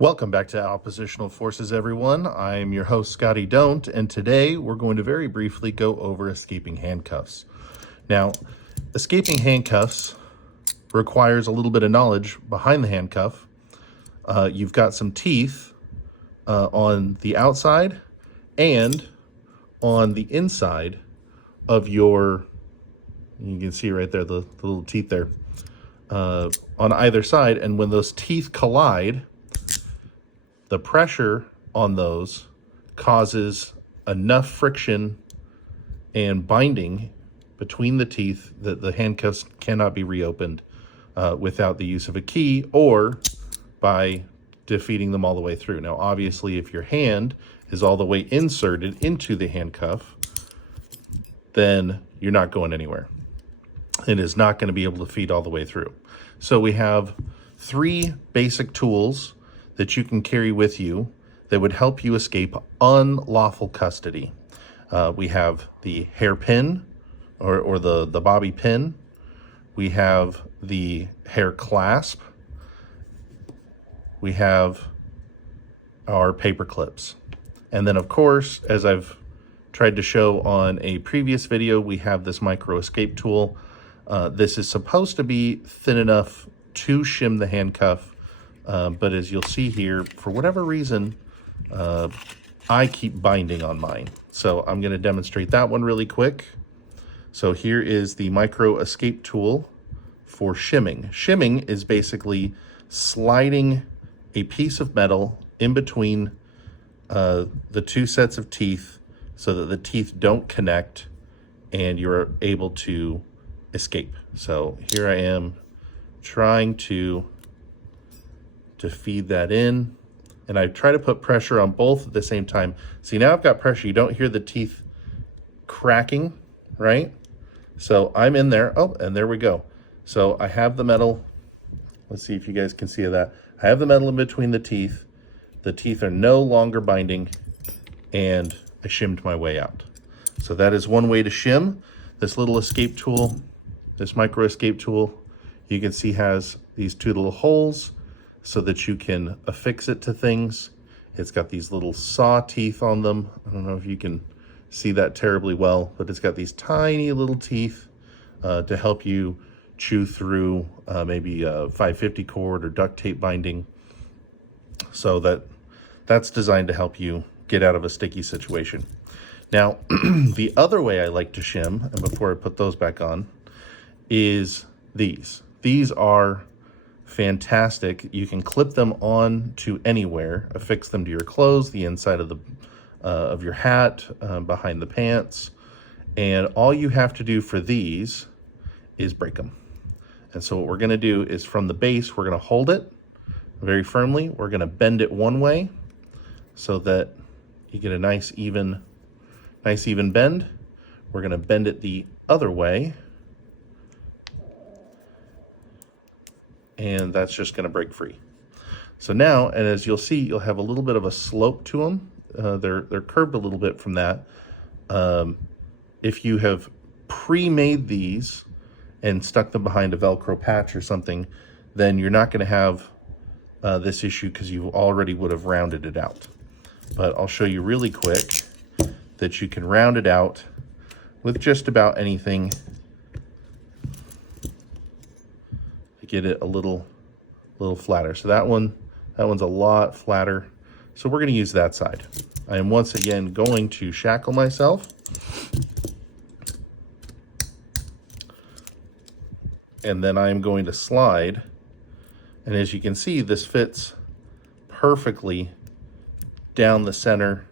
Welcome back to Oppositional Forces, everyone. I'm your host, Scotty Don't, and today we're going to very briefly go over escaping handcuffs. Now, escaping handcuffs requires a little bit of knowledge behind the handcuff. You've got some teeth on the outside and on the inside of you can see right there, the little teeth there on either side. And when those teeth collide, the pressure on those causes enough friction and binding between the teeth that the handcuffs cannot be reopened without the use of a key or by defeating them all the way through. Now, obviously, if your hand is all the way inserted into the handcuff, then you're not going anywhere. It is not going to be able to feed all the way through. So we have three basic tools that you can carry with you that would help you escape unlawful custody. We have the hairpin or the bobby pin. We have the hair clasp. We have our paper clips. And then, of course, as I've tried to show on a previous video, we have this micro escape tool. This is supposed to be thin enough to shim the handcuff. But as you'll see here, for whatever reason, I keep binding on mine. So I'm going to demonstrate that one really quick. So here is the micro escape tool for shimming. Shimming is basically sliding a piece of metal in between the two sets of teeth so that the teeth don't connect and you're able to escape. So here I am trying to feed that in, and I try to put pressure on both at the same time. See, now I've got pressure. You don't hear the teeth cracking, right? So I'm in there. Oh, and there we go. So I have the metal. Let's see if you guys can see that. I have the metal in between the teeth. The teeth are no longer binding, and I shimmed my way out. So that is one way to shim. This little escape tool, this micro escape tool, you can see has these two little holes so that you can affix it to things. It's got these little saw teeth on them. I don't know if you can see that terribly well, but it's got these tiny little teeth to help you chew through maybe a 550 cord or duct tape binding. So that's designed to help you get out of a sticky situation. Now, the other way I like to shim, and before I put those back on, is these. These are fantastic. You can clip them on to anywhere, affix them to your clothes, the inside of your hat, behind the pants, and all you have to do for these is break them. And so what we're going to do is from the base, we're going to hold it very firmly. We're going to bend it one way so that you get a nice even bend. We're going to bend it the other way, and that's just going to break free. So now, and as you'll see, you'll have a little bit of a slope to them. They're curved a little bit from that. If you have pre-made these and stuck them behind a Velcro patch or something, then you're not going to have this issue because you already would have rounded it out. But I'll show you really quick that you can round it out with just about anything. Get it a little flatter. So that one's a lot flatter. So we're going to use that side. I am once again going to shackle myself. And then I am going to slide. And as you can see, this fits perfectly down the center.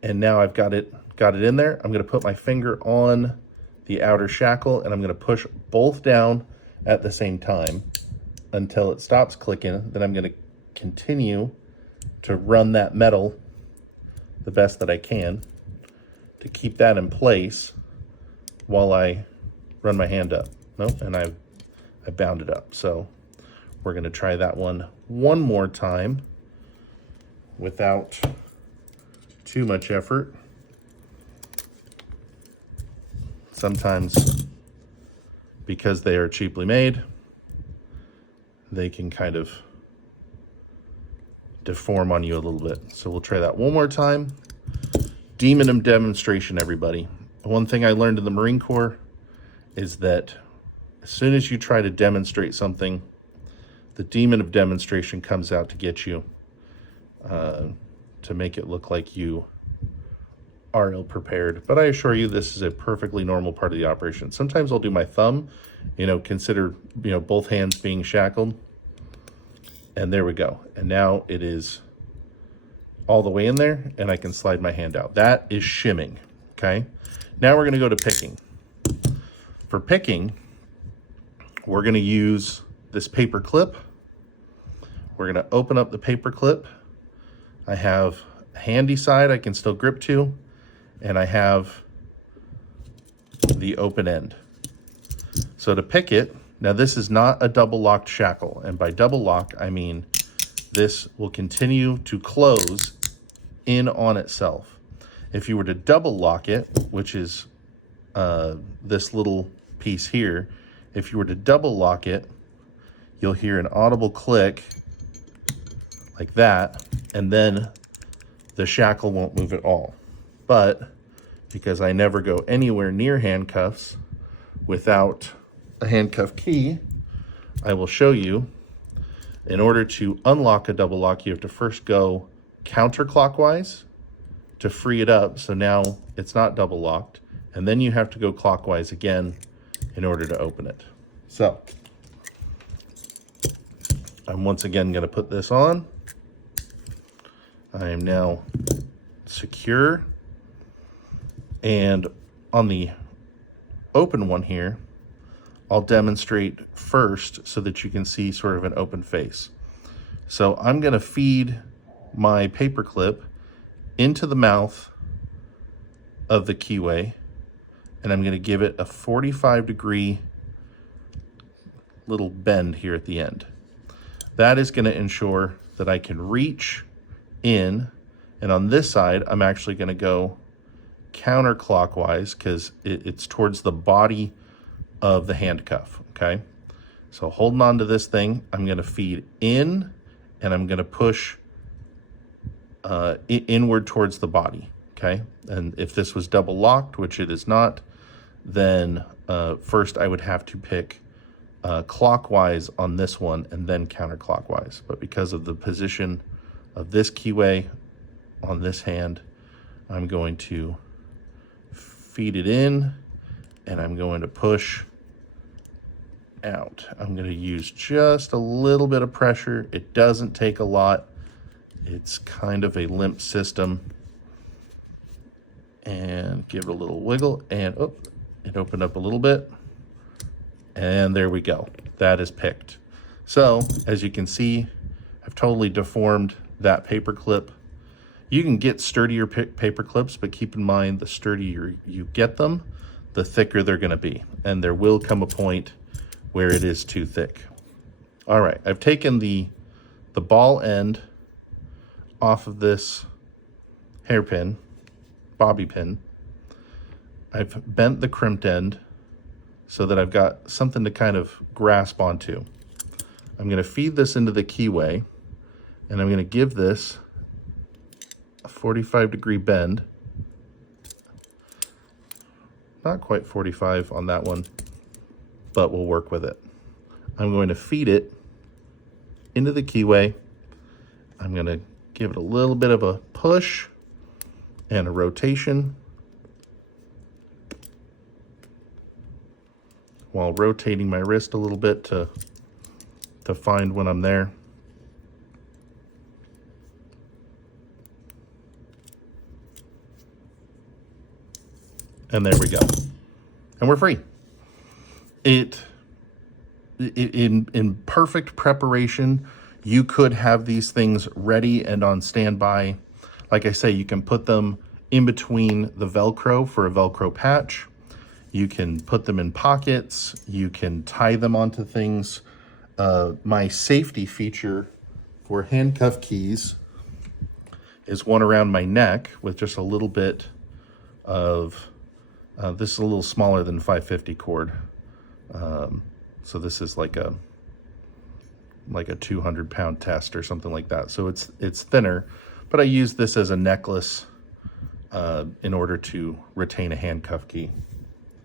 And now I've got it in there. I'm going to put my finger on the outer shackle and I'm going to push both down at the same time until it stops clicking. Then I'm going to continue to run that metal the best that I can to keep that in place while I run my hand up. Nope, and I bound it up. So we're going to try that one more time without too much effort. Sometimes, because they are cheaply made, they can kind of deform on you a little bit. So we'll try that one more time. Demon of demonstration, everybody. One thing I learned in the Marine Corps is that as soon as you try to demonstrate something, the demon of demonstration comes out to get you, to make it look like you are ill-prepared. But I assure you, this is a perfectly normal part of the operation. Sometimes I'll do my thumb, consider, both hands being shackled. And there we go. And now it is all the way in there, and I can slide my hand out. That is shimming, okay? Now we're gonna go to picking. For picking, we're gonna use this paper clip. We're gonna open up the paper clip. I have a handy side I can still grip to, and I have the open end. So to pick it, now this is not a double locked shackle, and by double lock, I mean this will continue to close in on itself. If you were to double lock it, which is this little piece here, if you were to double lock it, you'll hear an audible click like that, and then the shackle won't move at all. But because I never go anywhere near handcuffs without a handcuff key, I will show you. In order to unlock a double lock, you have to first go counterclockwise to free it up, so now it's not double locked, and then you have to go clockwise again in order to open it. So I'm once again going to put this on. I am now secure, and on the open one here, I'll demonstrate first so that you can see sort of an open face. So I'm going to feed my paper clip into the mouth of the keyway, and I'm going to give it a 45-degree little bend here at the end. That is going to ensure that I can reach in, and on this side I'm actually going to go counterclockwise because it's towards the body of the handcuff, okay? So holding on to this thing, I'm going to feed in, and I'm going to push inward towards the body, okay? And if this was double locked, which it is not, then first I would have to pick clockwise on this one and then counterclockwise. But because of the position of this keyway on this hand, I'm going to feed it in, and I'm going to push out. I'm going to use just a little bit of pressure. It doesn't take a lot. It's kind of a limp system. And give it a little wiggle, and it opened up a little bit. And there we go. That is picked. So as you can see, I've totally deformed that paper clip. You can get sturdier paper clips, but keep in mind the sturdier you get them, the thicker they're going to be. And there will come a point where it is too thick. All right, I've taken the ball end off of this hairpin, bobby pin. I've bent the crimped end so that I've got something to kind of grasp onto. I'm going to feed this into the keyway, and I'm going to give this a 45-degree bend. Not quite 45 on that one, but we'll work with it. I'm going to feed it into the keyway. I'm going to give it a little bit of a push and a rotation while rotating my wrist a little bit to find when I'm there. And there we go. And we're free. In perfect preparation, you could have these things ready and on standby. Like I say, you can put them in between the Velcro for a Velcro patch. You can put them in pockets. You can tie them onto things. My safety feature for handcuff keys is one around my neck with just a little bit of, this is a little smaller than 550 cord. So this is like like a 200-pound test or something like that. So it's thinner, but I use this as a necklace in order to retain a handcuff key.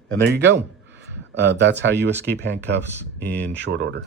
And there you go. That's how you escape handcuffs in short order.